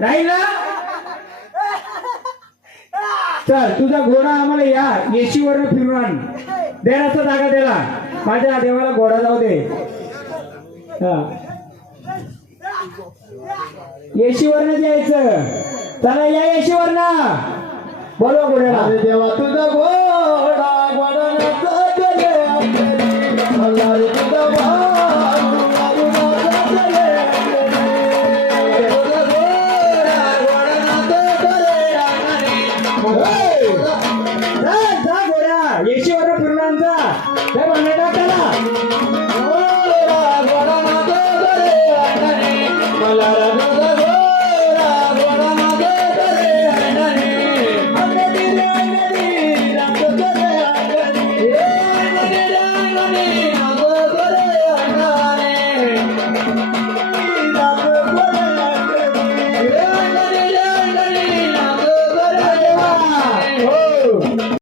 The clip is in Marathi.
राहील ना? चल तुझा घोडा आम्हाला या. येशीवरनं फिरून आण. देण्याचा जागा त्याला. माझ्या देवाला घोडा जाऊ दे. हा. येशीवरनं जायचं. चला या येशीवरनं बोलवा घोड्याला. देवा तुझा घोडा घोडा मला तुझा फिरून आण जा त्या टाकाला घोडा thank